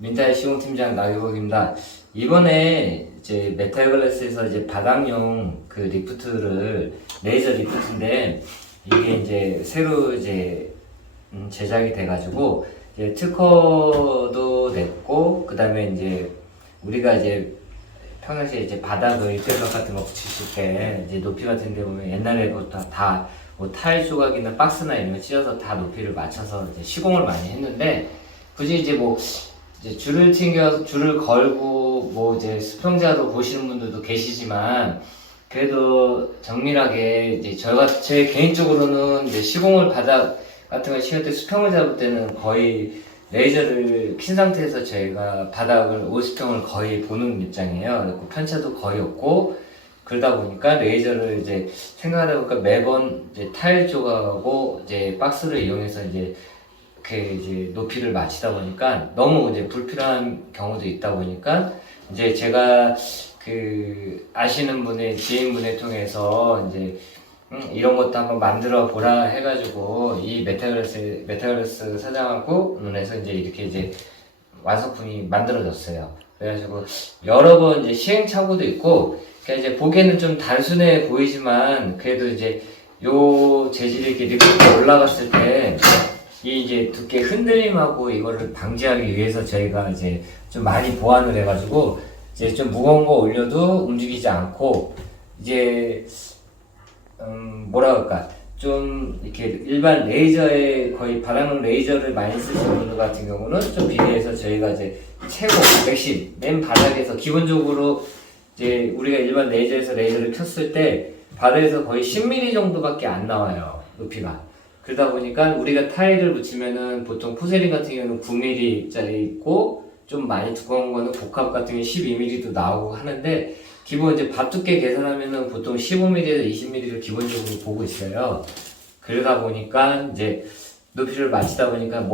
민타의 시공팀장 나규복입니다. 이번에 이제 메탈글라스에서 이제 바닥용 그 리프트를 레이저 리프트인데 이게 이제 새로 이제 제작이 돼가지고 이제 특허도 냈고 그 다음에 이제 우리가 이제 평상시에 이제 바닥을 입자석 같은 거 붙이실 때 이제 높이 같은 데 보면 옛날에부터 다 뭐 타일 조각이나 박스나 이런 거 찢어서 다 높이를 맞춰서 이제 시공을 많이 했는데 굳이 이제 뭐 이제 줄을 걸고 뭐 이제 수평자로 보시는 분들도 계시지만 그래도 정밀하게 이제 제 개인적으로는 이제 시공을 바닥 같은 걸 씌울 때 수평을 잡을 때는 거의 레이저를 킨 상태에서 저희가 바닥을 50평을 거의 보는 입장이에요. 그리고 편차도 거의 없고 그러다 보니까 레이저를 이제 생각하다 보니까 매번 이제 타일 조각하고 이제 박스를 이용해서 이제 이렇게 이제 높이를 맞추다 보니까 너무 이제 불필요한 경우도 있다 보니까 이제 제가 그 아시는 분의 지인분을 통해서 이제 이런 것도 한번 만들어 보라 해가지고 이 메타글라스 사장하고 해서 이제 이렇게 이제 완성품이 만들어졌어요. 그래가지고 여러 번 이제 시행착오도 있고 그러니까 이제 보기에는 좀 단순해 보이지만 그래도 이제 요 재질이 이렇게 리프트가 올라갔을 때 이 이제 두께 흔들림하고 이거를 방지하기 위해서 저희가 이제 좀 많이 보완을 해가지고 이제 좀 무거운 거 올려도 움직이지 않고 이제 뭐라 그럴까 좀 이렇게 일반 레이저에 거의 바닥용 레이저를 많이 쓰시는 분들 같은 경우는 좀 비례해서 저희가 이제 최고 맥심 맨 바닥에서 기본적으로 이제 우리가 일반 레이저에서 레이저를 켰을 때 바닥에서 거의 10mm 정도밖에 안 나와요 높이가. 그러다 보니까 우리가 타일을 붙이면은 보통 포세린 같은 경우는 9mm짜리 있고 좀 많이 두꺼운 거는 복합 같은 경우 12mm도 나오고 하는데 기본 이제 밥 두께 계산하면은 보통 15mm에서 20mm를 기본적으로 보고 있어요. 그러다 보니까 이제 높이를 맞추다 보니까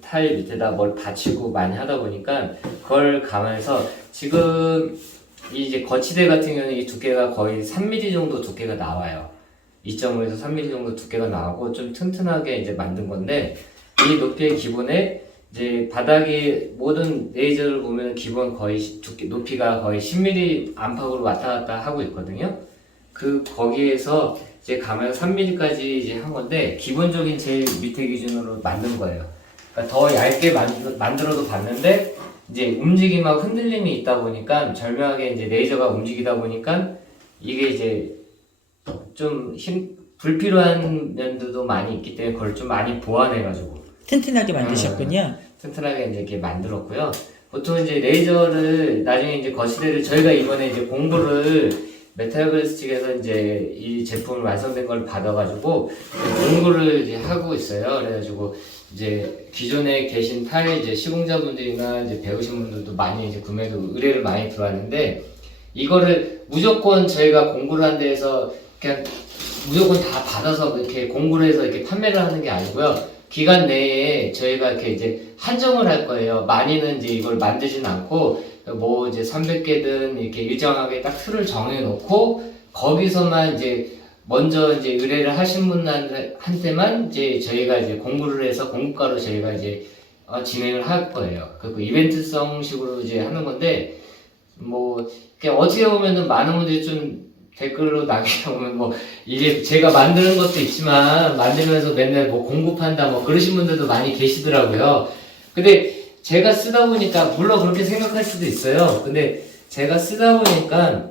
타일 밑에다 뭘 받치고 많이 하다 보니까 그걸 감안해서 지금 이 이제 거치대 같은 경우는 이 두께가 거의 3mm 정도 두께가 나와요. 2.5에서 3mm 정도 두께가 나오고 좀 튼튼하게 이제 만든 건데 이 높이의 기본에 이제 바닥에 모든 레이저를 보면 기본 거의 높이가 거의 10mm 안팎으로 왔다 갔다 하고 있거든요. 거기에서 이제 가면 3mm까지 이제 한 건데 기본적인 제일 밑에 기준으로 만든 거예요. 그러니까 더 얇게 만들어도 봤는데 이제 움직임하고 흔들림이 있다 보니까 절묘하게 이제 레이저가 움직이다 보니까 이게 이제 좀 불필요한 면들도 많이 있기 때문에 그걸 좀 많이 보완해가지고 튼튼하게 만드셨군요. 튼튼하게 이제 이렇게 만들었고요. 보통 이제 레이저를 나중에 이제 거치대를 저희가 이번에 이제 공부를 메탈글라스 측에서 이제 이 제품 완성된 걸 받아가지고 공부를 이제 하고 있어요. 그래가지고 이제 기존에 계신 타일 이제 시공자분들이나 이제 배우신 분들도 많이 이제 구매도 의뢰를 많이 들어왔는데 이거를 무조건 저희가 공부를 한 데에서 그냥 무조건 다 받아서 이렇게 공부를 해서 이렇게 판매를 하는 게 아니고요. 기간 내에 저희가 이렇게 이제 한정을 할 거예요. 많이는 이제 이걸 만들진 않고 뭐 이제 300개든 이렇게 일정하게 딱 틀을 정해 놓고 거기서만 이제 먼저 이제 의뢰를 하신 분한테만 이제 저희가 이제 공부를 해서 공부가로 저희가 이제 진행을 할 거예요. 그 이벤트성 식으로 이제 하는 건데 뭐 어떻게 보면은 많은 분들이 좀 댓글로 남겨보면 뭐 이게 제가 만드는 것도 있지만 만들면서 맨날 뭐 공급한다 뭐 그러신 분들도 많이 계시더라고요. 근데 제가 쓰다 보니까 물론 그렇게 생각할 수도 있어요. 근데 제가 쓰다 보니까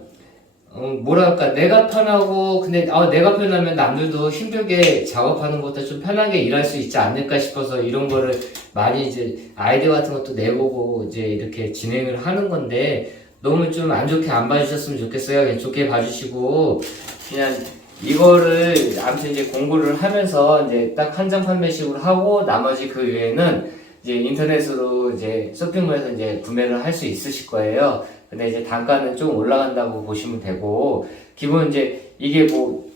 뭐랄까 내가 편하고 근데 내가 편하면 남들도 힘들게 작업하는 것도 좀 편하게 일할 수 있지 않을까 싶어서 이런 거를 많이 이제 아이디어 같은 것도 내보고 이제 이렇게 진행을 하는 건데 너무 좀 안 좋게 안 봐주셨으면 좋겠어요. 그냥 좋게 봐주시고 그냥 이거를 아무튼 이제 공부를 하면서 이제 딱 한정 판매식으로 하고 나머지 그 외에는 이제 인터넷으로 이제 쇼핑몰에서 이제 구매를 할 수 있으실 거예요. 근데 이제 단가는 좀 올라간다고 보시면 되고 기본 이제 이게 뭐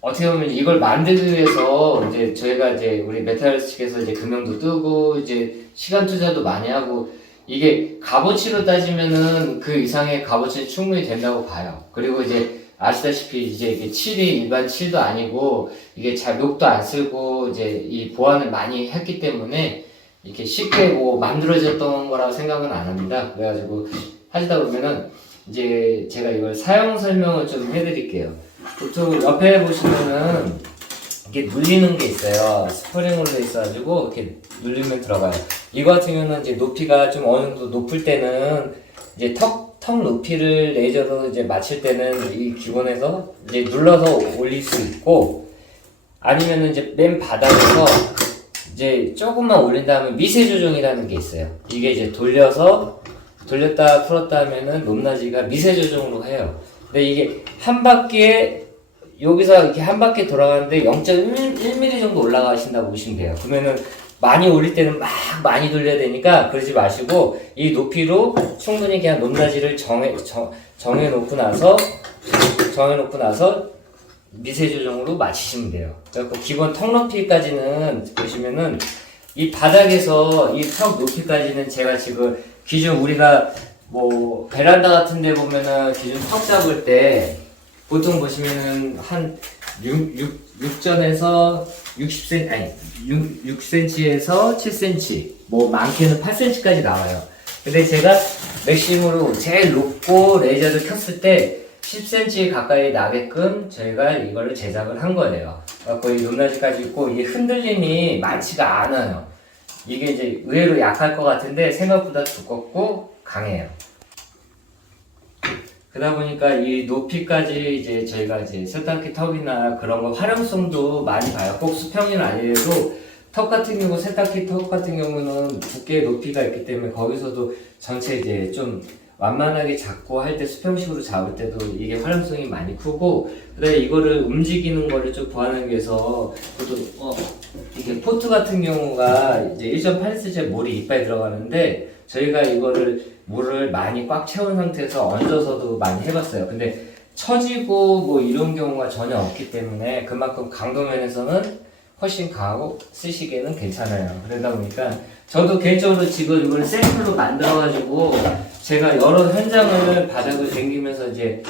어떻게 보면 이걸 만들기 위해서 이제 저희가 이제 우리 메탈스 측에서 이제 금형도 뜨고 이제 시간 투자도 많이 하고 이게 값어치로 따지면은 그 이상의 값어치는 충분히 된다고 봐요. 그리고 이제 아시다시피 이제 이게 칠이 일반 칠도 아니고 이게 잘 녹도 안 쓰고 이제 이 보완을 많이 했기 때문에 이렇게 쉽게 뭐 만들어졌던 거라고 생각은 안 합니다. 그래가지고 하시다 보면은 이제 제가 이걸 사용 설명을 좀 해드릴게요. 보통 옆에 보시면은 이렇게 눌리는 게 있어요. 스프링으로 돼 있어가지고 이렇게 눌리면 들어가요. 이거 같은 경우는 이제 높이가 좀 어느 정도 높을 때는 이제 턱 높이를 레이저로 이제 맞출 때는 이 기본에서 이제 눌러서 올릴 수 있고, 아니면은 이제 맨 바닥에서 이제 조금만 올린 다음에 미세 조정이라는 게 있어요. 이게 이제 돌렸다 풀었다 하면은 높낮이가 미세 조정으로 해요. 근데 이게 한 바퀴에 여기서 이렇게 한 바퀴 돌아가는데 0.1mm 정도 올라가신다고 보시면 돼요. 그러면은 많이 올릴 때는 막 많이 돌려야 되니까 그러지 마시고 이 높이로 충분히 그냥 높낮이를 정해 놓고 나서 미세 조정으로 맞추시면 돼요. 그래서 기본 턱 높이까지는 보시면은 이 바닥에서 이 턱 높이까지는 제가 지금 기존 우리가 뭐 베란다 같은 데 보면은 기존 턱 잡을 때 보통 보시면은 한 6전에서 60cm, 아니 6cm에서 7cm, 뭐 많게는 8cm까지 나와요. 근데 제가 맥심으로 제일 높고 레이저를 켰을 때 10cm 가까이 나게끔 저희가 이거를 제작을 한 거예요. 거의 높낮이까지 있고 이게 흔들림이 많지가 않아요. 이게 이제 의외로 약할 것 같은데 생각보다 두껍고 강해요. 그러다 보니까 이 높이까지 이제 저희가 이제 세탁기 턱이나 그런 거 활용성도 많이 봐요. 꼭 수평이는 아니어도 턱 같은 경우, 세탁기 턱 같은 경우는 두께 높이가 있기 때문에 거기서도 전체 이제 좀 완만하게 잡고 할 때 수평식으로 잡을 때도 이게 활용성이 많이 크고, 그다음에 이거를 움직이는 거를 좀 보완하기 위해서 그것도 이게 포트 같은 경우가 이제 1.8cm 몰이 이빨이 들어가는데 저희가 이거를 물을 많이 꽉 채운 상태에서 얹어서도 많이 해봤어요. 근데 처지고 뭐 이런 경우가 전혀 없기 때문에 그만큼 강도 면에서는 훨씬 강하고 쓰시기에는 괜찮아요. 그러다 보니까 저도 개인적으로 지금 이걸 샘플로 만들어가지고 제가 여러 현장을 바닥을 댕기면서 이제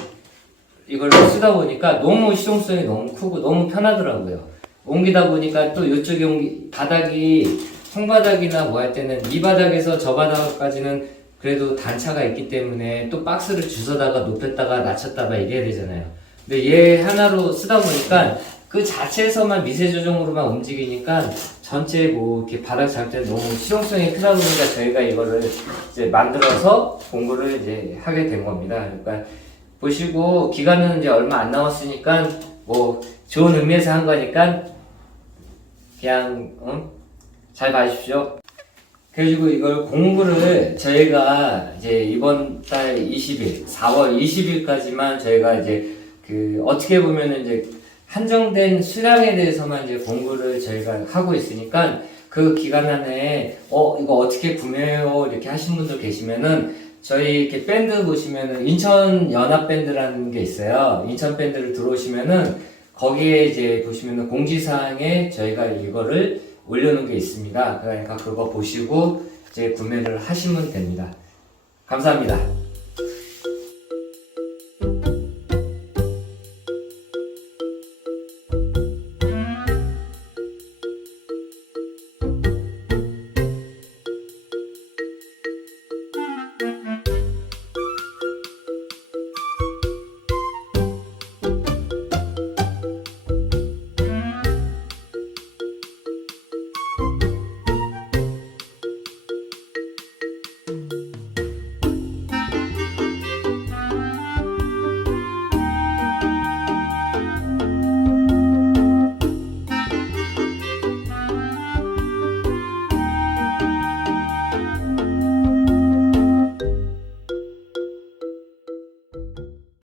이걸 쓰다 보니까 너무 실용성이 너무 크고 너무 편하더라고요. 옮기다 보니까 또 이쪽에 바닥이 손바닥이나 뭐 할 때는 이 바닥에서 저 바닥까지는 그래도 단차가 있기 때문에 또 박스를 주워다가 높였다가 낮췄다가 이래야 되잖아요. 근데 얘 하나로 쓰다 보니까 그 자체에서만 미세 조정으로만 움직이니까 전체 뭐 이렇게 바닥 잡을 때 너무 실용성이 크다 보니까 저희가 이거를 이제 만들어서 공부를 이제 하게 된 겁니다. 그러니까 보시고 기간은 이제 얼마 안 남았으니까 뭐 좋은 의미에서 한 거니까 그냥 잘 봐주십시오. 그래가지고 이걸 공부를 저희가 이제 이번 달 20일, 4월 20일까지만 저희가 이제 그 어떻게 보면은 이제 한정된 수량에 대해서만 이제 공부를 저희가 하고 있으니까 그 기간 안에 이거 어떻게 구매해요 이렇게 하신 분들 계시면은 저희 이렇게 밴드 보시면은 인천 연합 밴드라는 게 있어요. 인천 밴드를 들어오시면은 거기에 이제 보시면은 공지사항에 저희가 이거를 올려놓은 게 있습니다. 그러니까 그거 보시고 이제 구매를 하시면 됩니다. 감사합니다.